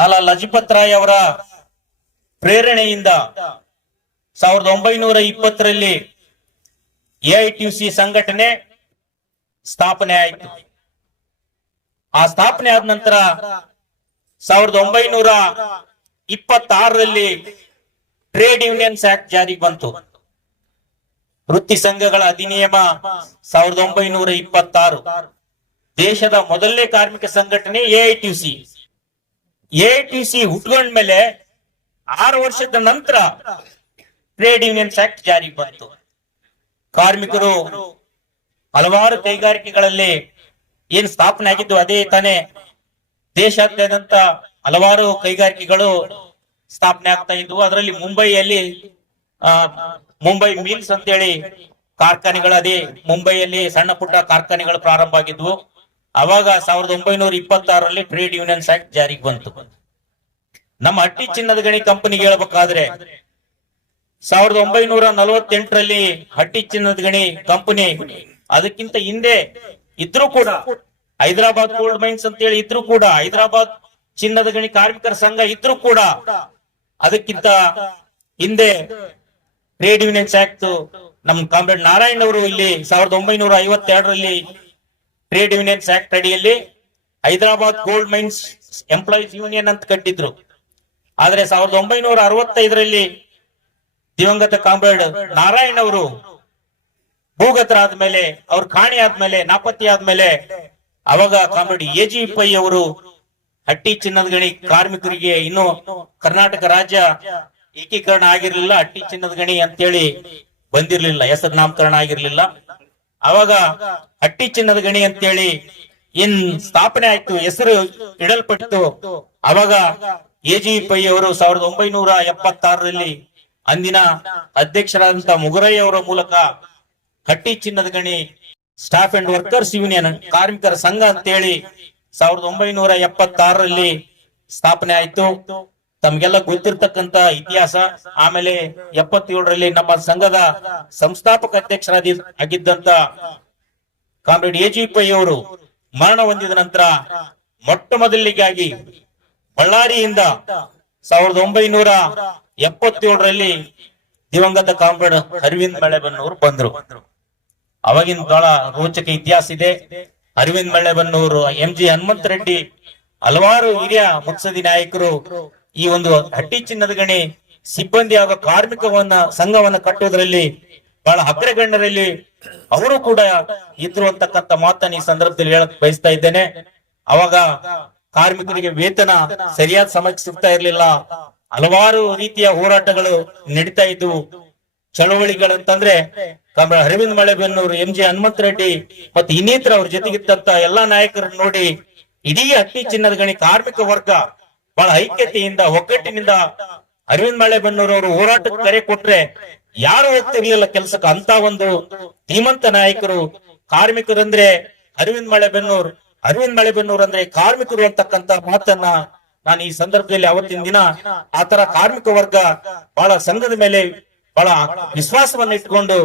ಲಾಲಾ ಲಜಪತ್ ರಾಯ್ ಅವರ ಪ್ರೇರಣೆಯಿಂದ 1920ರಲ್ಲಿ ಎಐಟಿಯುಸಿ ಸಂಘಟನೆ ಸ್ಥಾಪನೆ ಆಯಿತು. ಆ ಸ್ಥಾಪನೆ ಆದ ನಂತರ 1926ರಲ್ಲಿ ಟ್ರೇಡ್ ಯೂನಿಯನ್ಸ್ ಆಕ್ಟ್ ಜಾರಿಗೆ ಬಂತು. ವೃತ್ತಿ ಸಂಘಗಳ ಅಧಿನಿಯಮ 1926. ದೇಶದ ಮೊದಲನೇ ಕಾರ್ಮಿಕ ಸಂಘಟನೆ ಎಐಟಿಯುಸಿ. ಎಐಟಿಯುಸಿ ಹುಟ್ಕೊಂಡ್ಮೇಲೆ 6 ವರ್ಷದ ನಂತರ ಟ್ರೇಡ್ ಯೂನಿಯನ್ಸ್ ಆಕ್ಟ್ ಜಾರಿಗೆ ಬಂತು. ಕಾರ್ಮಿಕರು ಹಲವಾರು ಕೈಗಾರಿಕೆಗಳಲ್ಲಿ ಏನ್ ಸ್ಥಾಪನೆ ಆಗಿದ್ದು ಅದೇ ತಾನೇ ದೇಶಾದ್ಯಂತ ಹಲವಾರು ಕೈಗಾರಿಕೆಗಳು ಸ್ಥಾಪನೆ ಆಗ್ತಾ ಇದ್ವು. ಅದರಲ್ಲಿ ಮುಂಬೈಯಲ್ಲಿ ಮುಂಬೈ ಮಿಲ್ಸ್ ಅಂತೇಳಿ ಕಾರ್ಖಾನೆಗಳು, ಅದೇ ಮುಂಬೈಯಲ್ಲಿ ಸಣ್ಣ ಪುಟ್ಟ ಕಾರ್ಖಾನೆಗಳು ಪ್ರಾರಂಭ ಆಗಿದ್ವು. ಅವಾಗ 1926ರಲ್ಲಿ ಟ್ರೇಡ್ ಯೂನಿಯನ್ಸ್ ಆಕ್ಟ್ ಜಾರಿಗೆ ಬಂತು. ನಮ್ಮ ಹಟ್ಟಿ ಚಿನ್ನದ ಗಣಿ ಕಂಪನಿಗೆ ಹೇಳ್ಬೇಕಾದ್ರೆ 1948ರಲ್ಲಿ ಹಟ್ಟಿ ಚಿನ್ನದ ಗಣಿ ಕಂಪನಿ, ಅದಕ್ಕಿಂತ ಹಿಂದೆ ಇದ್ರೂ ಕೂಡ ಹೈದರಾಬಾದ್ ಗೋಲ್ಡ್ ಮೈನ್ಸ್ ಅಂತ ಹೇಳಿ ಇದ್ರೂ ಕೂಡ, ಹೈದರಾಬಾದ್ ಚಿನ್ನದ ಗಣಿ ಕಾರ್ಮಿಕರ ಸಂಘ ಇದ್ರೂ ಕೂಡ, ಅದಕ್ಕಿಂತ ಹಿಂದೆ ಟ್ರೇಡ್ ಯೂನಿಯನ್ಸ್ ಆಕ್ಟ್ ನಮ್ಮ ಕಾಮ್ರೇಡ್ ನಾರಾಯಣ್ ಅವರು ಇಲ್ಲಿ 1952ರಲ್ಲಿ ಟ್ರೇಡ್ ಯೂನಿಯನ್ಸ್ ಆಕ್ಟ್ ಅಡಿಯಲ್ಲಿ Hyderabad gold mains employees union ಅಂತ ಕಟ್ಟಿದ್ರು. ಆದ್ರೆ 1965ರಲ್ಲಿ ದಿವಂಗತ ಕಾಮ್ರೇಡ್ ನಾರಾಯಣ್ ಅವರು ಭೂಗತರಾದ್ಮೇಲೆ, ಅವ್ರ ಕಾಣೆ ಆದ್ಮೇಲೆ, ನಾಪತ್ತೆ ಆದ್ಮೇಲೆ, ಅವಾಗ ಕಾಮ್ರೇಡ್ ಎಜಿ ಪೈ ಅವರು ಹಟ್ಟಿ ಚಿನ್ನದ ಗಣಿ ಕಾರ್ಮಿಕರಿಗೆ ಇನ್ನು ಕರ್ನಾಟಕ ರಾಜ್ಯ ಏಕೀಕರಣ ಆಗಿರ್ಲಿಲ್ಲ, ಹಟ್ಟಿ ಚಿನ್ನದ ಗಣಿ ಅಂತೇಳಿ ಬಂದಿರ್ಲಿಲ್ಲ, ಹೆಸರು ನಾಮಕರಣ ಆಗಿರ್ಲಿಲ್ಲ. ಅವಾಗ ಹಟ್ಟಿ ಚಿನ್ನದ ಗಣಿ ಅಂತೇಳಿ ಏನ್ ಸ್ಥಾಪನೆ ಆಯ್ತು, ಹೆಸರು ಇಡಲ್ಪಟ್ಟಿತು. ಅವಾಗ ಎಜಿ ಪೈ ಅವರು 1976ರಲ್ಲಿ ಅಂದಿನ ಅಧ್ಯಕ್ಷರಾದಂತಹ ಮುಗರಯ್ಯ ಅವರ ಮೂಲಕ ಹಟ್ಟಿ ಚಿನ್ನದ ಗಣಿ ಸ್ಟಾಫ್ ಅಂಡ್ ವರ್ಕರ್ಸ್ ಯೂನಿಯನ್ ಕಾರ್ಮಿಕರ ಸಂಘ ಅಂತೇಳಿ 1976ರಲ್ಲಿ ಸ್ಥಾಪನೆ ಆಯ್ತು. ತಮ್ಗೆಲ್ಲ ಗೊತ್ತಿರ್ತಕ್ಕಂತ ಇತಿಹಾಸ. ಆಮೇಲೆ 77ರಲ್ಲಿ ನಮ್ಮ ಸಂಘದ ಸಂಸ್ಥಾಪಕ ಅಧ್ಯಕ್ಷರಾಗಿದ್ದಂತ ಕಾಮ್ರೇಡ್ ಎಜಿ ಪೈ ಅವರು ಮರಣ ಹೊಂದಿದ ನಂತರ ಮೊಟ್ಟ ಮೊದಲಿಗಾಗಿ ಬಳ್ಳಾರಿಯಿಂದ 1977ರಲ್ಲಿ ದಿವಂಗತ ಕಾಮ್ರೇಡ್ ಅರವಿಂದ್ ಮಳೆಬೆನ್ನೂರು ಬಂದ್ರು. ಅವಾಗಿನ ಬಹಳ ರೋಚಕ ಇತಿಹಾಸ ಇದೆ. ಅರವಿಂದ್ ಮಳೆಬೆನ್ನೂರು, MG ಹನುಮಂತ ರೆಡ್ಡಿ, ಹಲವಾರು ಹಿರಿಯ ಮುತ್ಸದಿ ನಾಯಕರು ಈ ಒಂದು ಹಟ್ಟಿ ಚಿನ್ನದ ಗಣಿ ಸಿಬ್ಬಂದಿ ಹಾಗೂ ಕಾರ್ಮಿಕವನ್ನ ಸಂಘವನ್ನ ಕಟ್ಟುವುದರಲ್ಲಿ ಬಹಳ ಅಗ್ರಗಣ್ಯರಲ್ಲಿ ಅವರು ಕೂಡ ಇದ್ರು ಅಂತಕ್ಕಂಥ ಮಾತನ್ನ ಈ ಸಂದರ್ಭದಲ್ಲಿ ಹೇಳಕ್ ಬಯಸ್ತಾ ಇದ್ದೇನೆ. ಅವಾಗ ಕಾರ್ಮಿಕರಿಗೆ ವೇತನ ಸರಿಯಾದ ಸಮಯಕ್ಕೆ ಸಿಗ್ತಾ ಇರ್ಲಿಲ್ಲ. ಹಲವಾರು ರೀತಿಯ ಹೋರಾಟಗಳು ನಡೀತಾ ಇದ್ವು. ಚಳವಳಿಗಳಂತಂದ್ರೆ ಕಾಮ್ರೇಡ್ ಅರವಿಂದ್ ಮಳೆಬೆನ್ನೂರು, MG ಹನುಮಂತ ರೆಡ್ಡಿ ಮತ್ತು ಇನ್ನಿತರ ಅವ್ರ ಜೊತೆಗಿದ್ದಂತ ಎಲ್ಲಾ ನಾಯಕರನ್ನು ನೋಡಿ ಇಡೀ ಹಟ್ಟಿ ಚಿನ್ನದ ಗಣಿ ಕಾರ್ಮಿಕ ವರ್ಗ ಬಹಳ ಐಕ್ಯತೆಯಿಂದ, ಒಗ್ಗಟ್ಟಿನಿಂದ ಅರವಿಂದ್ ಮಳೆಬೆನ್ನೂರು ಅವರು ಹೋರಾಟಕ್ಕೆ ಕರೆ ಕೊಟ್ರೆ ಯಾರು ಹೋಗ್ತಿರ್ಲಿಲ್ಲ ಕೆಲಸಕ್ಕೆ. ಅಂತ ಒಂದು ಧೀಮಂತ ನಾಯಕರು. ಕಾರ್ಮಿಕರಂದ್ರೆ ಅರವಿಂದ್ ಮಳೆಬೆನ್ನೂರು, ಅರವಿಂದ್ ಮಳೆಬೆನ್ನೂರು ಅಂದ್ರೆ ಕಾರ್ಮಿಕರು ಅಂತಕ್ಕಂತ ಮಾತನ್ನ ನಾನು ಈ ಸಂದರ್ಭದಲ್ಲಿ ಅವತ್ತಿನ ದಿನ ಆತರ ಕಾರ್ಮಿಕ ವರ್ಗ ಬಹಳ ಸಂಘದ ಮೇಲೆ ಬಹಳ ವಿಶ್ವಾಸವನ್ನ ಇಟ್ಕೊಂಡು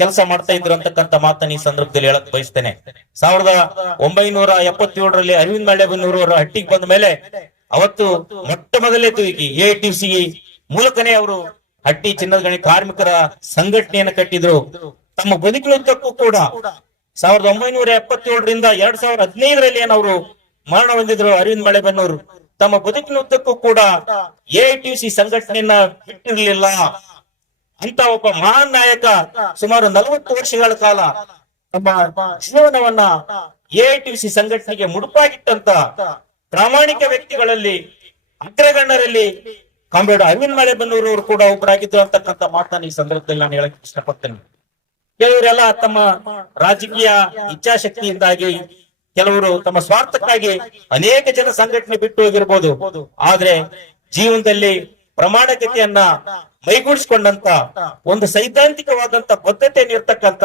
ಕೆಲಸ ಮಾಡ್ತಾ ಇದ್ರು ಅಂತಕ್ಕಂಥ ಮಾತನ್ನ ಈ ಸಂದರ್ಭದಲ್ಲಿ ಹೇಳಕ್ ಬಯಸ್ತೇನೆ. 1977ರಲ್ಲಿ ಅರವಿಂದ್ ಮಳೆಬೆನ್ನೂರು ಅವರ ಹಟ್ಟಿಗೆ ಬಂದ ಮೇಲೆ ಅವತ್ತು ಮೊಟ್ಟ ಮೊದಲೇ ಎಐಟಿಯುಸಿ ಮೂಲಕನೇ ಅವರು ಹಟ್ಟಿ ಚಿನ್ನದ ಗಣಿ ಕಾರ್ಮಿಕರ ಸಂಘಟನೆಯನ್ನು ಕಟ್ಟಿದ್ರು. ತಮ್ಮ ಬದುಕಿನುದ್ದಕ್ಕೂ ಕೂಡ 1977ರಿಂದ 2015ರಲ್ಲಿ ಏನವರು ಮರಣ ಹೊಂದಿದ್ರು ಅರವಿಂದ್ ಮಳೆಬೆನ್ನೂರು. ತಮ್ಮ ಬದುಕಿನುದ್ದಕ್ಕೂ ಕೂಡ ಎಐಟಿಯುಸಿ ಸಂಘಟನೆಯನ್ನ ಬಿಟ್ಟಿರಲಿಲ್ಲ ಅಂತ ಒಬ್ಬ ಮಹಾನ್ ನಾಯಕ ಸುಮಾರು 40 ವರ್ಷಗಳ ಕಾಲ ತಮ್ಮ ಜೀವನವನ್ನ ಎಐಟಿಯುಸಿ ಸಂಘಟನೆಗೆ ಮುಡುಪಾಗಿಟ್ಟಂತ ಪ್ರಾಮಾಣಿಕ ವ್ಯಕ್ತಿಗಳಲ್ಲಿ, ಅಗ್ರಗಣ್ಯರಲ್ಲಿ ಕಾಮ್ರೇಡ್ ಅರವಿಂದ್ ಮಳೆಬೆನ್ನೂರು ಅವರು ಕೂಡ ಒಬ್ಬರಾಗಿದ್ರು ಅಂತಕ್ಕಂಥ ಮಾತನ್ನ ಈ ಸಂದರ್ಭದಲ್ಲಿ ನಾನು ಹೇಳಕ್ ಇಷ್ಟಪಡ್ತೇನೆ. ಕೆಲವರೆಲ್ಲ ತಮ್ಮ ರಾಜಕೀಯ ಇಚ್ಛಾಶಕ್ತಿಯಿಂದಾಗಿ, ಕೆಲವರು ತಮ್ಮ ಸ್ವಾರ್ಥಕ್ಕಾಗಿ ಅನೇಕ ಜನ ಸಂಘಟನೆ ಬಿಟ್ಟು ಹೋಗಿರ್ಬೋದು. ಆದ್ರೆ ಜೀವನದಲ್ಲಿ ಪ್ರಾಮಾಣಿಕತೆಯನ್ನ ಮೈಗೂಡಿಸಿಕೊಂಡಂತ, ಒಂದು ಸೈದ್ಧಾಂತಿಕವಾದಂತ ಬದ್ಧತೆಯನ್ನು ಇರ್ತಕ್ಕಂತ,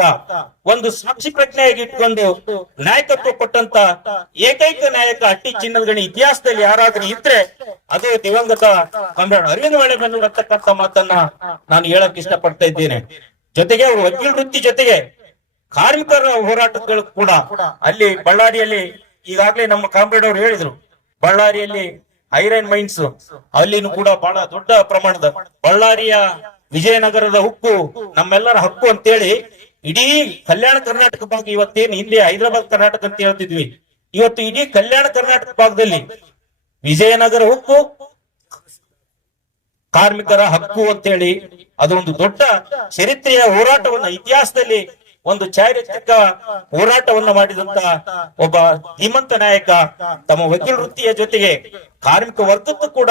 ಒಂದು ಸಾಕ್ಷಿ ಪ್ರಜ್ಞೆಯಾಗಿ ಇಟ್ಕೊಂಡು ನಾಯಕತ್ವ ಕೊಟ್ಟಂತ ಏಕೈಕ ನಾಯಕ ಹಟ್ಟಿ ಚಿನ್ನದ ಗಣಿ ಇತಿಹಾಸದಲ್ಲಿ ಯಾರಾದ್ರೂ ಇದ್ರೆ ಅದು ದಿವಂಗತ ಕಾಮ್ರೇಡ್ ಅರವಿಂದ್ ಮಳೆಬೆನ್ನೂರು ಅಂತಕ್ಕಂಥ ಮಾತನ್ನ ನಾನು ಹೇಳಕ್ ಇಷ್ಟಪಡ್ತಾ ಇದ್ದೇನೆ. ಜೊತೆಗೆ ಅವರು ವಕೀಲ ವೃತ್ತಿ ಜೊತೆಗೆ ಕಾರ್ಮಿಕರ ಹೋರಾಟಗಳು ಕೂಡ ಅಲ್ಲಿ ಬಳ್ಳಾರಿಯಲ್ಲಿ ಈಗಾಗಲೇ ನಮ್ಮ ಕಾಮ್ರೇಡ್ ಅವರು ಹೇಳಿದ್ರು, ಬಳ್ಳಾರಿಯಲ್ಲಿ ಐರನ್ ಮೈನ್ಸ್ ಅಲ್ಲಿನೂ ಕೂಡ ಬಹಳ ದೊಡ್ಡ ಪ್ರಮಾಣದ ಬಳ್ಳಾರಿಯ ವಿಜಯನಗರದ ಉಕ್ಕು ನಮ್ಮೆಲ್ಲರ ಹಕ್ಕು ಅಂತೇಳಿ ಇಡೀ ಕಲ್ಯಾಣ ಕರ್ನಾಟಕ ಭಾಗ ಇವತ್ತೇನು ಹಿಂದೆ ಹೈದರಾಬಾದ್ ಕರ್ನಾಟಕ ಅಂತ ಹೇಳ್ತಿದ್ವಿ, ಇವತ್ತು ಇಡೀ ಕಲ್ಯಾಣ ಕರ್ನಾಟಕ ಭಾಗದಲ್ಲಿ ವಿಜಯನಗರ ಉಕ್ಕು ಕಾರ್ಮಿಕರ ಹಕ್ಕು ಅಂತೇಳಿ ಅದೊಂದು ದೊಡ್ಡ ಚರಿತ್ರೆಯ ಹೋರಾಟವನ್ನ ಇತಿಹಾಸದಲ್ಲಿ ಒಂದು ಚಾರಿತ್ರಿಕ ಹೋರಾಟವನ್ನ ಮಾಡಿದಂತ ಒಬ್ಬ ಧೀಮಂತ ನಾಯಕ. ತಮ್ಮ ವಕೀಲ ವೃತ್ತಿಯ ಜೊತೆಗೆ ಕಾರ್ಮಿಕ ವರ್ಗಕ್ಕೂ ಕೂಡ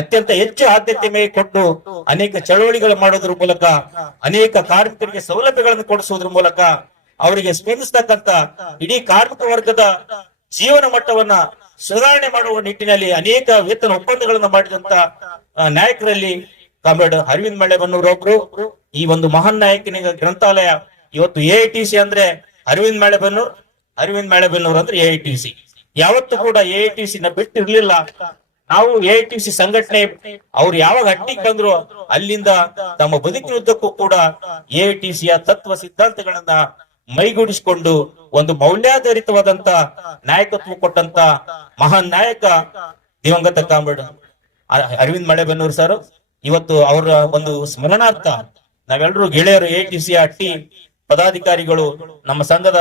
ಅತ್ಯಂತ ಹೆಚ್ಚು ಆದ್ಯತೆ ಮೇಲೆ ಕೊಟ್ಟು ಅನೇಕ ಚಳವಳಿಗಳು ಮಾಡೋದ್ರ ಮೂಲಕ, ಅನೇಕ ಕಾರ್ಮಿಕರಿಗೆ ಸೌಲಭ್ಯಗಳನ್ನು ಕೊಡಿಸುವುದ್ರ ಮೂಲಕ ಅವರಿಗೆ ಸ್ಪಂದಿಸ್ತಕ್ಕಂತ ಇಡೀ ಕಾರ್ಮಿಕ ವರ್ಗದ ಜೀವನ ಮಟ್ಟವನ್ನ ಸುಧಾರಣೆ ಮಾಡುವ ನಿಟ್ಟಿನಲ್ಲಿ ಅನೇಕ ವೇತನ ಒಪ್ಪಂದಗಳನ್ನು ಮಾಡಿದಂತ ನಾಯಕರಲ್ಲಿ ಕಾಮ್ರೇಡ್ ಅರವಿಂದ್ ಮಳೆಬೆನ್ನೂರು ಒಬ್ರು. ಈ ಒಂದು ಮಹಾನ್ ನಾಯಕನಿಗೆ ಗ್ರಂಥಾಲಯ ಇವತ್ತು AITC ಅಂದ್ರೆ ಅರವಿಂದ್ ಮಳೆಬೆನ್ನೂರು ಅಂದ್ರೆ AITC. ಯಾವತ್ತು ಕೂಡ AITC ನ ಬಿಟ್ಟಿರ್ಲಿಲ್ಲ. ನಾವು AITC ಸಂಘಟನೆ ಅವ್ರು ಯಾವಾಗ ಹಟ್ಟಿಗೆ ಬಂದ್ರು ಅಲ್ಲಿಂದ ತಮ್ಮ ಬದುಕಿನುದ್ದಕ್ಕೂ ಕೂಡ AITCಯ ತತ್ವ ಸಿದ್ಧಾಂತಗಳನ್ನ ಮೈಗೂಡಿಸಿಕೊಂಡು ಒಂದು ಮೌಲ್ಯಾಧಾರಿತವಾದಂತ ನಾಯಕತ್ವ ಕೊಟ್ಟಂತ ಮಹಾನ್ ನಾಯಕ ದಿವಂಗತ ಕಾಮ್ರೇಡ್ ಅರವಿಂದ್ ಮಳೆಬೆನ್ನೂರು ಸರ್. ಇವತ್ತು ಅವರ ಒಂದು ಸ್ಮರಣಾರ್ಥ ನಾವೆಲ್ಲರೂ ಗೆಳೆಯರು, AITCಯ ಹಟ್ಟಿ ಪದಾಧಿಕಾರಿಗಳು, ನಮ್ಮ ಸಂಘದ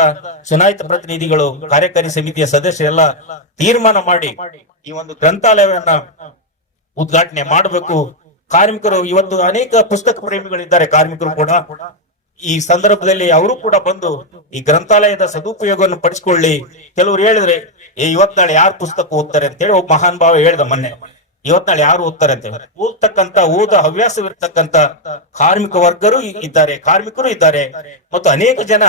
ಚುನಾಯಿತ ಪ್ರತಿನಿಧಿಗಳು, ಕಾರ್ಯಕಾರಿ ಸಮಿತಿಯ ಸದಸ್ಯರೆಲ್ಲ ತೀರ್ಮಾನ ಮಾಡಿ ಈ ಒಂದು ಗ್ರಂಥಾಲಯವನ್ನ ಉದ್ಘಾಟನೆ ಮಾಡಬೇಕು. ಕಾರ್ಮಿಕರು ಇವತ್ತು ಅನೇಕ ಪುಸ್ತಕ ಪ್ರೇಮಿಗಳಿದ್ದಾರೆ, ಕಾರ್ಮಿಕರು ಕೂಡ ಈ ಸಂದರ್ಭದಲ್ಲಿ ಅವರು ಕೂಡ ಬಂದು ಈ ಗ್ರಂಥಾಲಯದ ಸದುಪಯೋಗವನ್ನು ಪಡಿಸಿಕೊಳ್ಳಿ. ಕೆಲವರು ಹೇಳಿದ್ರೆ ಇವತ್ ನಾಳೆ ಯಾರು ಪುಸ್ತಕ ಓದ್ತಾರೆ ಅಂತ ಹೇಳಿ ಒಬ್ಬ ಮಹಾನ್ ಭಾವ ಹೇಳ್ದ ಮೊನ್ನೆ. ಇವತ್ ನಾಳೆ ಯಾರು ಓದ್ತಾರೆ ಅಂತ ಓದ ಹವ್ಯಾಸವಿರ್ತಕ್ಕಂತ ಕಾರ್ಮಿಕ ವರ್ಗರು ಇದ್ದಾರೆ, ಕಾರ್ಮಿಕರು ಇದ್ದಾರೆ, ಮತ್ತು ಅನೇಕ ಜನ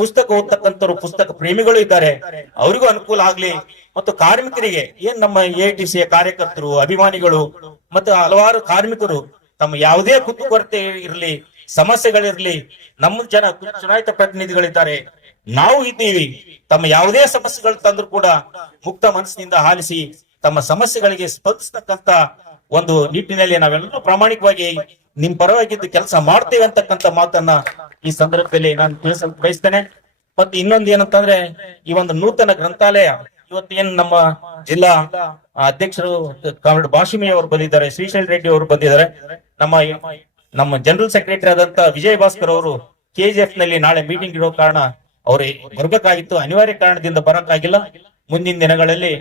ಪುಸ್ತಕ ಓದ್ತಕ್ಕಂಥವ್ರು, ಪುಸ್ತಕ ಪ್ರೇಮಿಗಳು ಇದ್ದಾರೆ. ಅವರಿಗೂ ಅನುಕೂಲ ಆಗ್ಲಿ, ಮತ್ತು ಕಾರ್ಮಿಕರಿಗೆ ಏನ್ ನಮ್ಮ AITCಯ ಕಾರ್ಯಕರ್ತರು, ಅಭಿಮಾನಿಗಳು ಮತ್ತು ಹಲವಾರು ಕಾರ್ಮಿಕರು ತಮ್ಮ ಯಾವುದೇ ಕುಂದುಕೊರತೆ ಇರಲಿ, ಸಮಸ್ಯೆಗಳಿರ್ಲಿ, ನಮ್ಮ ಜನ ಚುನಾಯಿತ ಪ್ರತಿನಿಧಿಗಳಿದ್ದಾರೆ, ನಾವು ಇದ್ದೀವಿ. ತಮ್ಮ ಯಾವುದೇ ಸಮಸ್ಯೆಗಳು ತಂದ್ರು ಕೂಡ ಮುಕ್ತ ಮನಸ್ಸಿನಿಂದ ಆಲಿಸಿ ತಮ್ಮ ಸಮಸ್ಯೆಗಳಿಗೆ ಸ್ಪಂದಿಸ್ತಕ್ಕಂತ ಒಂದು ನಿಟ್ಟಿನಲ್ಲಿ ನಾವೆಲ್ಲರೂ ಪ್ರಾಮಾಣಿಕವಾಗಿ ನಿಮ್ ಪರವಾಗಿದ್ದು ಕೆಲಸ ಮಾಡ್ತೇವೆ ಅಂತಕ್ಕಂಥ ಮಾತನ್ನ ಈ ಸಂದರ್ಭದಲ್ಲಿ ನಾನು ತಿಳಿಸಲು ಬಯಸ್ತೇನೆ. ಮತ್ತೆ ಇನ್ನೊಂದು ಏನಂತಂದ್ರೆ, ಈ ಒಂದು ನೂತನ ಗ್ರಂಥಾಲಯ ಇವತ್ತೇನು ನಮ್ಮ ಜಿಲ್ಲಾ ಅಧ್ಯಕ್ಷರು ಕಾಮ್ರೇಡ್ ಬಾಷಿಮಿ ಅವರು ಬಂದಿದ್ದಾರೆ, ಶ್ರೀಶೈಲ್ ರೆಡ್ಡಿ ಅವರು ಬಂದಿದ್ದಾರೆ, ನಮ್ಮ ಜನರಲ್ ಸೆಕ್ರೆಟರಿ ಆದಂತ ವಿಜಯ್ ಭಾಸ್ಕರ್ ಅವರು KGF ನಲ್ಲಿ ನಾಳೆ ಮೀಟಿಂಗ್ ಇರೋ ಕಾರಣ ಅವರು ಬರ್ಬೇಕಾಗಿತ್ತು, ಅನಿವಾರ್ಯ ಕಾರಣದಿಂದ ಬರಕ್ಕಾಗಿಲ್ಲ. ಮುಂದಿನ ದಿನಗಳಲ್ಲಿ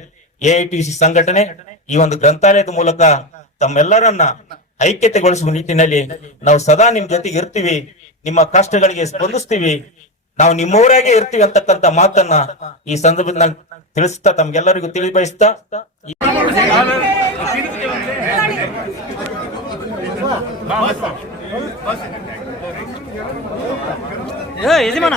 AITC ಸಂಘಟನೆ ಈ ಒಂದು ಗ್ರಂಥಾಲಯದ ಮೂಲಕ ತಮ್ಮೆಲ್ಲರನ್ನ ಐಕ್ಯತೆಗೊಳಿಸುವ ನಿಟ್ಟಿನಲ್ಲಿ ನಾವು ಸದಾ ನಿಮ್ ಜೊತೆಗೆ ಇರ್ತೀವಿ, ನಿಮ್ಮ ಕಷ್ಟಗಳಿಗೆ ಸ್ಪಂದಿಸ್ತೀವಿ, ನಾವು ನಿಮ್ಮವರಾಗೆ ಇರ್ತೀವಿ ಅಂತಕ್ಕಂಥ ಮಾತನ್ನ ಈ ಸಂದರ್ಭದಲ್ಲಿ ತಿಳಿಸ್ತಾ ತಮ್ಗೆಲ್ಲರಿಗೂ ತಿಳಿಬಯಸ್ತಾ ಯಜಮಾನ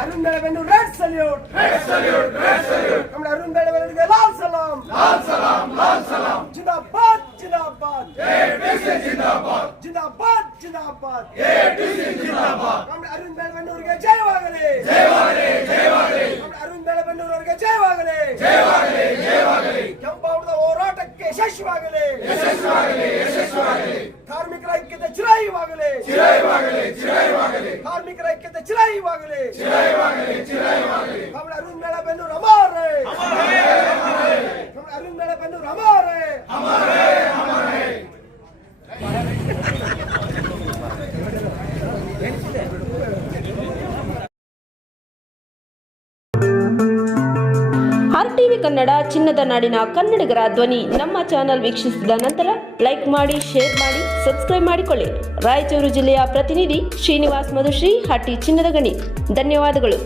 अरुण मಳೆಬೆನ್ನೂರು रेड सल्यूट अरुण मಳೆಬೆನ್ನೂರಿಗೆ लाल सलाम जिंदाबाद अरुण मಳೆಬೆನ್ನೂರಿಗೆ ಜಯವಾಗಲಿ अरुण ಮಳೆಬೆನ್ನೂರಿಗೆ ಜಯವಾಗಲಿ ಕೆಂಪಾವರದ ಹೋರಾಟಕ್ಕೆ ಯಶಸ್ವಿಯಾಗಲಿ ಕಾರ್ಮಿಕರ ಐಕ್ಯತೆ ಚಿರಾಯುವಾಗಲಿ ಕಾರ್ಮಿಕರ ಐಕ್ಯತೆ ಚಿರಾಯುವಾಗಲಿ अरुण मಳೆಬೆನ್ನೂರು हमारे अरुण मಳೆಬೆನ್ನೂರು हमारे RTV ಕನ್ನಡ ಚಿನ್ನದ ನಾಡಿನ ಕನ್ನಡಿಗರ ಧ್ವನಿ. ನಮ್ಮ ಚಾನೆಲ್ ವೀಕ್ಷಿಸಿದ ನಂತರ ಲೈಕ್ ಮಾಡಿ, ಶೇರ್ ಮಾಡಿ, ಸಬ್ಸ್ಕ್ರೈಬ್ ಮಾಡಿಕೊಳ್ಳಿ. ರಾಯಚೂರು ಜಿಲ್ಲೆಯ ಪ್ರತಿನಿಧಿ ಶ್ರೀನಿವಾಸ್ ಮಧುಶ್ರೀ, ಹಟ್ಟಿ ಚಿನ್ನದ ಗಣಿ. ಧನ್ಯವಾದಗಳು.